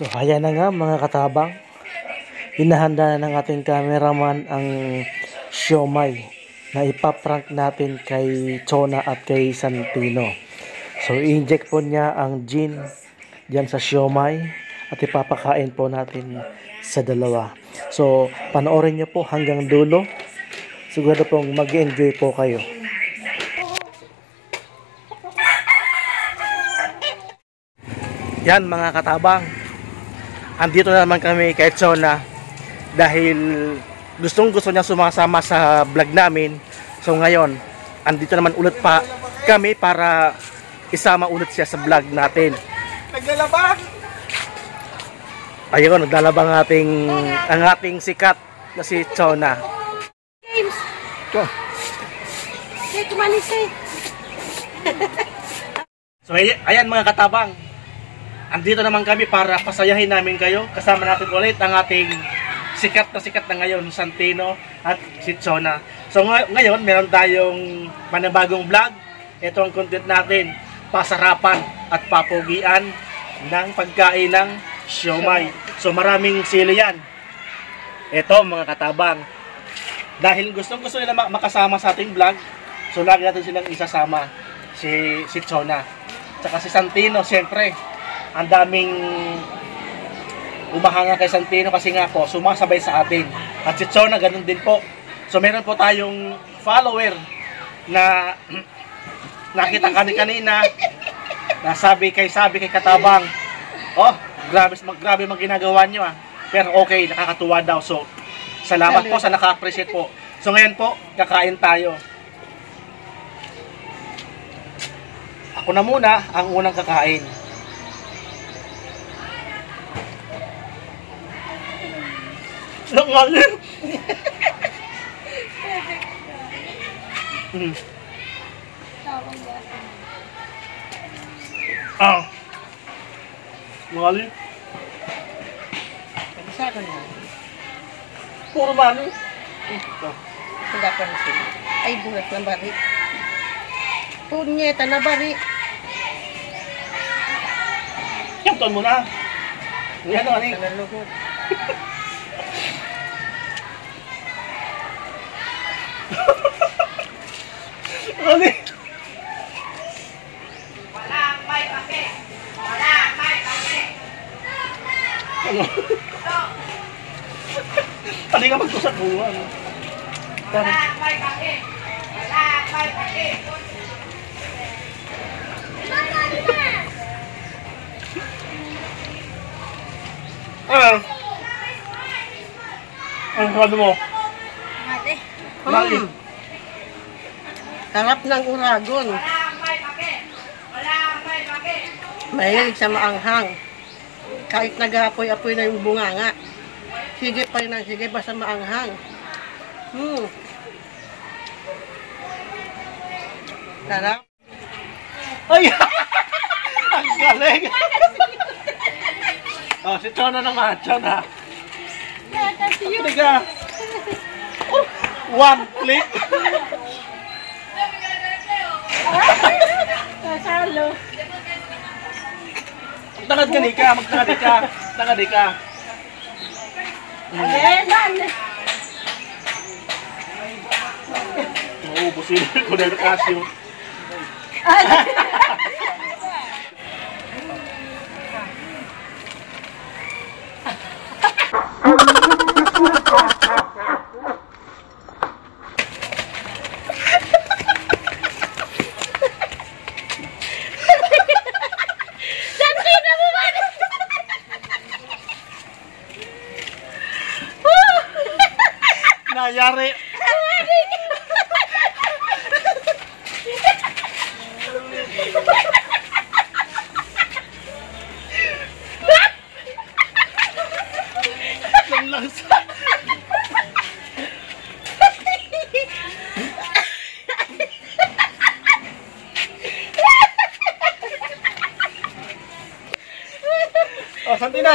So ayan na nga mga katabang, inahanda na ng ating cameraman ang siomai na ipaprank natin kay Chona at kay Santino. So i-inject po niya ang gin diyan sa siomai at ipapakain po natin sa dalawa. So panoorin niyo po hanggang dulo, siguro pong mag-enjoy po kayo. Yan mga katabang, andito na naman kami kay Chona dahil gusto niya sumasama sa vlog namin. So ngayon, andito naman ulit pa kami para isama ulit siya sa vlog natin. Naglalaba? Ayun, naglalaba ang ating sikat na si Chona. James! Go. Say, kumanisay! So ayan mga katabang, andito naman kami para pasayahin namin kayo. Kasama natin ulit ang ating sikat na ngayon, Santino at si Chona. So ngayon, meron tayong manibagong vlog. Ito ang content natin, pasarapan at papugian ng pagkain ng siomai. So maraming sili yan. Ito mga katabang, dahil gusto nila makasama sa ating vlog, so lagi natin silang isasama. Si Chona tsaka si Santino, siyempre ang daming umahanga kay Santino kasi nga po sumasabay sa atin. At si Chona ganun din po. So meron po tayong follower na nakita kami kanina na sabi kay Katabang, oh, grabe mag ginagawa nyo ah. Pero okay, nakakatuwa daw. So salamat po sa naka-appreciate po. So ngayon po, kakain tayo. Ako na muna ang unang kakain. Nangalim. Ah. Nangalim. Isa ka na. Puro mali. Hindi pa rin sila. Ay, bulat na bari. Punyeta na bari. Yapton mo na. Yan o, aning. Nalugod. Aning. Walang may pake! Walang may pake! Ano? Hindi ka magkusak mo. Walang may pake! Walang may pake! Ang kado mo? Mati. Lagi. Harap ng uragon. Walang may pake! Walang may pake! Mahilig sa maanghang. Kahit nag-aapoy-apoy na yung bunganga. Sige pa rin ang sige, basta maanghang. Sarap. Ay! Ang galing! Oh, si Chona naman, Chona. Tiga. One click. Kasalo. Magtangad ka. Tangad ka. Ayan! Mauubusin ko na yung kasyo. Nayari. Langsa. Oh, Santino.